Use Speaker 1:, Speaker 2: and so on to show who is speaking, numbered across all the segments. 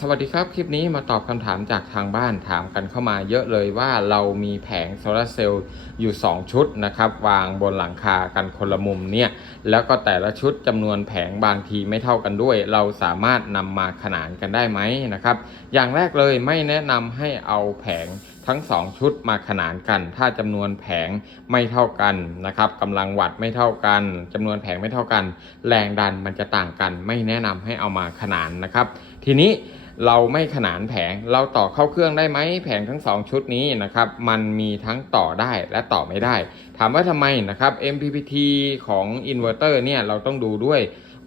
Speaker 1: สวัสดีครับ คลิปนี้มาตอบคำถามจากทางบ้านถามกันเข้ามาเยอะเลยว่าเรามีแผงโซลาร์เซลล์อยู่ 2 ชุดนะครับ วางบนหลังคากันคนละมุมเนี่ย แล้วก็แต่ละชุดจำนวนแผงบางทีไม่เท่ากันด้วย เราสามารถนำมาขนานกันได้ไหมนะครับ อย่างแรกเลยไม่แนะนำให้เอาแผง ทั้ง 2 ชุดมาขนานกัน ถ้าจำนวนแผงไม่เท่ากันนะครับกำลังวัตต์ไม่เท่ากันจำนวนแผงไม่เท่ากัน แรงดันมันจะต่างกัน ไม่แนะนำให้เอามาขนานนะครับ ทีนี้เราไม่ขนานแผงเราต่อเข้าเครื่องได้ไหมแผงทั้ง 2 ชุดนี้นะครับมันมีทั้งต่อได้และต่อไม่ได้ ถามว่าทำไมนะครับ MPPT ของอินเวอร์เตอร์เนี่ยเราต้องดูด้วย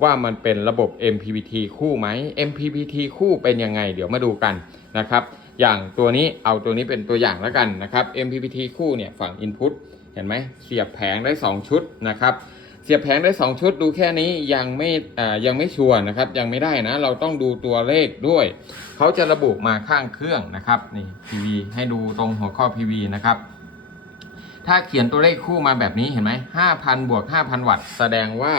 Speaker 1: ว่ามันเป็นระบบ MPPT คู่ไหม MPPT คู่เป็นยังไง เดี๋ยวมาดูกันนะครับ อย่างตัวนี้เอาตัวนี้เป็นตัวอย่างแล้วกันนะครับ MPPT คู่เนี่ยฝั่ง Input เห็นไหมเสียบแผงได้ 2 ชุดนะครับเสียบแผงได้ 2 ชุดดูแค่นี้ยังไม่ยังไม่ชัวร์นะครับยังไม่ได้นะเราต้องดูตัวเลขด้วย เขาจะระบุมาข้างเครื่องนะครับนี่ PV ให้ดูตรงหัวข้อ PV นะครับถ้าเขียนตัวเลขคู่มาแบบนี้เห็นไหม5,000บวก5,000วัตต์แสดงว่า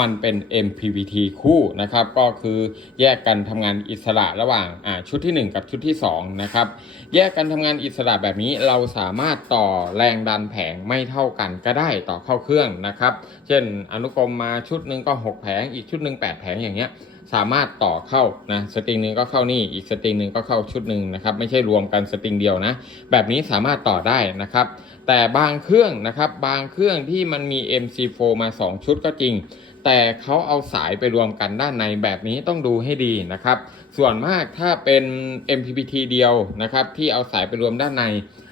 Speaker 1: มันเป็น MPPT คู่นะครับ ก็คือแยกกันทำงานอิสระระหว่างชุดที่ 1 กับชุดที่2นะครับ แยกกันทำงานอิสระแบบนี้เราสามารถต่อแรงดันแผงไม่เท่ากันก็ได้ต่อเข้าเครื่องนะครับ เช่นอนุกรมมาชุดหนึ่งก็ 6 แผง อีกชุดหนึ่ง8 แผงอย่างเงี้ย สามารถต่อเข้านะสตริงหนึ่งก็เข้านี่อีกสตริงหนึ่งก็เข้าชุดหนึ่งนะครับไม่ใช่รวมกันสตริงเดียวนะ แบบนี้สามารถต่อได้นะครับ แต่บางเครื่องนะครับบางเครื่องที่มันมี MC4 มา 2 ชุดก็จริง แต่เขาเอาสายไปรวมกันด้านในแบบนี้ต้องดูให้ดีนะครับ ส่วนมากถ้าเป็น MPPT เดียวนะครับที่เอาสายไปรวมด้านใน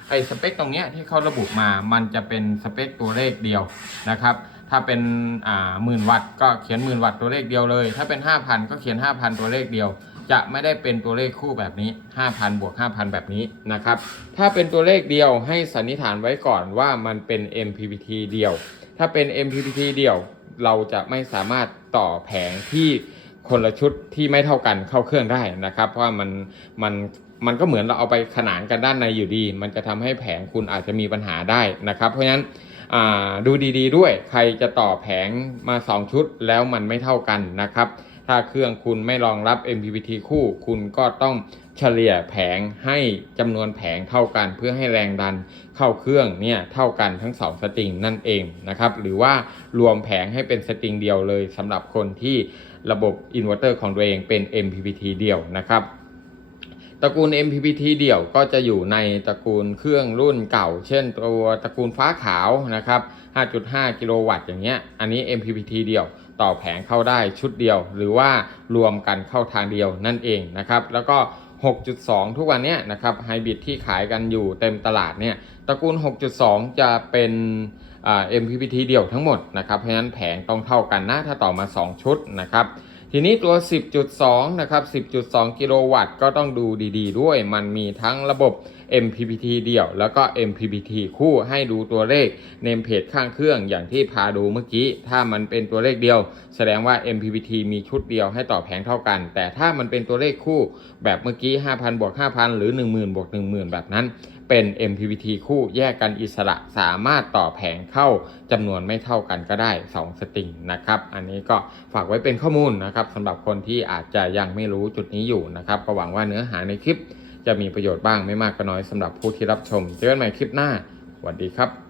Speaker 1: ไอ้สเปคตรงเนี้ยที่เขาระบุมามันจะเป็นสเปคตัวเลขเดียวนะครับ ถ้าเป็นอ่าหมื่นวัตต์ก็เขียนหมื่นวัตต์ตัวเลขเดียวเลย ถ้าเป็น 5,000 ก็เขียน 5,000 ตัวเลขเดียว จะไม่ได้เป็นตัวเลขคู่แบบนี้ 5,000 บวก 5,000 แบบนี้นะครับ ถ้าเป็นตัวเลขเดียวให้สันนิษฐานไว้ก่อนว่ามันเป็น MPPT เดียว ถ้าเป็น MPPT เดียว เราจะไม่สามารถต่อแผงที่คนละชุดที่ไม่เท่ากันเข้าเครื่องได้นะครับ เพราะว่ามันมันมันก็เหมือนเราเอาไปขนานกันด้านในอยู่ดี มันจะทำให้แผงคุณอาจจะมีปัญหาได้นะครับ เพราะฉะนั้น ดูดีๆด้วยใครจะต่อแผงมา 2 ชุดแล้วมันไม่เท่ากันนะครับ ถ้าเครื่องคุณไม่รองรับ MPPT คู่ คุณก็ต้องเฉลี่ยแผงให้จำนวนแผงเท่ากัน เพื่อให้แรงดันเข้าเครื่องเนี่ยเท่ากันทั้ง 2 สตริงนั่นเองนะครับ หรือว่ารวมแผงให้เป็นสตริงเดียวเลยสำหรับคนที่ระบบอินเวอร์เตอร์ของตัวเองเป็น MPPT เดียวนะครับ ตระกูล MPPT เดี่ยวก็จะอยู่ในตระกูลเครื่องรุ่นเก่า เช่นตัวตระกูลฟ้าขาวนะครับ 5.5 กิโลวัตต์อย่างเงี้ย อันนี้ MPPT เดี่ยวต่อแผงเข้าได้ชุดเดียว หรือว่ารวมกันเข้าทางเดียวนั่นเองนะครับ แล้วก็ 6.2 ทุกวันนี้นะครับไฮบริดที่ขายกันอยู่เต็มตลาดเนี่ยตระกูล 6.2 จะเป็นอ่า MPPT เดี่ยวทั้งหมดนะครับ เพราะฉะนั้นแผงต้องเท่ากันนะถ้าต่อมา 2 ชุดนะครับ ทีนี้ตัว 10.2 นะครับ 10.2 กิโลวัตต์ก็ต้องดูดีๆ ด้วย มันมีทั้งระบบ MPPT เดี่ยว แล้วก็ MPPT คู่ให้ดูตัวเลขเนมเพจข้างเครื่องอย่างที่พาดูเมื่อกี้ ถ้ามันเป็นตัวเลขเดียว แสดงว่า MPPT มีชุดเดียวให้ต่อแผงเท่ากัน แต่ถ้ามันเป็นตัวเลขคู่แบบเมื่อกี้ 5,000บวก5,000 หรือ 10,000บวก10,000 แบบนั้น เป็น MPPT คู่แยกกันอิสระสามารถต่อแผงเข้าจำนวนไม่เท่ากันก็ได้ 2 สตริงนะครับ อันนี้ก็ฝากไว้เป็นข้อมูลนะครับสำหรับคนที่อาจจะยังไม่รู้จุดนี้อยู่นะครับก็หวังว่าเนื้อหาในคลิป จะมีประโยชน์บ้างไม่มากก็น้อยสำหรับผู้ที่รับชม เจอกันใหม่คลิปหน้าสวัสดีครับ